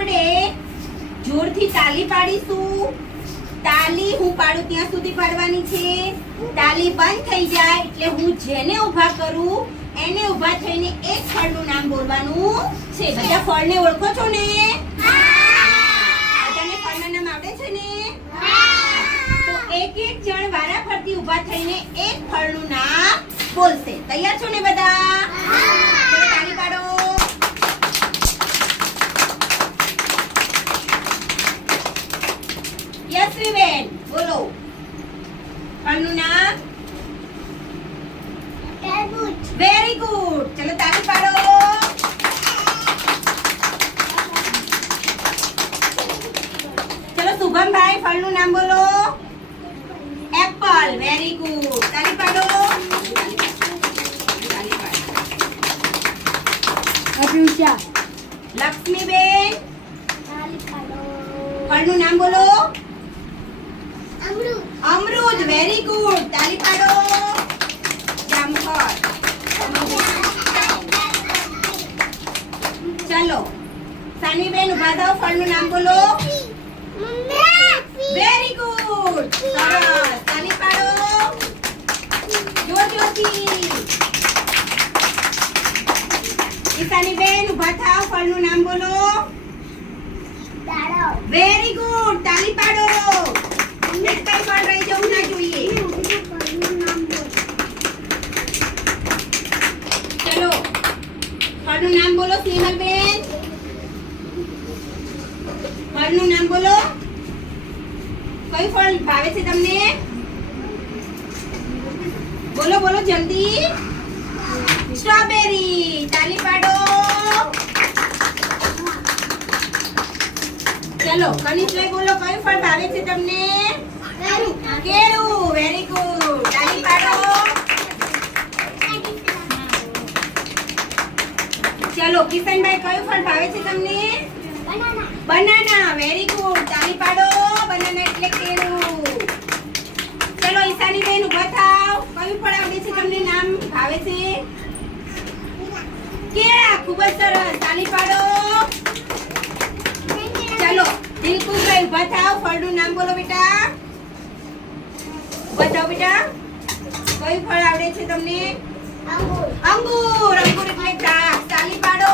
આપણે જોરથી તાલી પાડીશું. તાલી હું પાડું ત્યાં સુધી પાડવાની છે. તાલી બંધ થઈ જાય એટલે હું જેને ઊભા કરું એને ઊભા થઈને એક ફળનું નામ બોલવાનું છે. બધા ફળને ઓળખો છો ને? બધાને ફળના નામ આવડે છે ને? તો એક એક જણ વારા ફરતી ઊભા થઈને એક ફળનું નામ બોલશે. તૈયાર છો ને બધા? તાલી પાડો. યશ્વીબેન બોલો ફળનું નામ. તરબૂચ. Very good. ચલો તાળી પાડો. ચલો શુભમભાઈ ફળનું નામ બોલો. એપલ. Very good. તાળી પાડો. અરુષા. લક્ષ્મીબેન તાલી પાડો. ફળનું નામ બોલો. અમૃત. અમૃત. Very good. તાળી પાડો. જામફળ. ચલો સાનવીબેન ઉભા થાઓ. ફળનું નામ બોલો. Very good. સરસ. તાળી પાડો. જોરથી. ઈશાનીબેન ઉભા થાઓ. ફળનું નામ બોલો. દાડમ. Very good. તાળી પાડો. એક કઈ ફળ રહી જવું ના જોઈએ. ચલો ફળનું નામ બોલો. સ્નેહલબેન ફળનું નામ બોલો. કયું ફળ ભાવે છે તમને? બોલો બોલો જલ્દી. સ્ટ્રોબેરી. તાળી પાડો. ચલો કનિષ્ઠભાઈ બોલો કયું ફળ ભાવે છે તમને? કેળું. Very good. તાળી પાડો. ચલો કિશનભાઈ કયું ફળ ભાવે છે તમને? બનાના. બનાના. Very good. તાળી પાડો. બનાના એટલે કેળું. ચલો ઈશાનીબેન ઊભા થાઓ. કયું ફળ આવડે છે તમને? નામ ભાવે છે? કેળા. ખૂબ જ સરસ. તાળી પાડો. ચલો દિલકુશભાઈ ઊભા થાઓ. ફળનું નામ બોલો બેટા. ઊભા થાઓ બેટા. કયું ફળ આવડે છે તમને? અંગૂર. અંગૂર. અંગૂર એટલે દ્રાક્ષ. તાળી પાડો.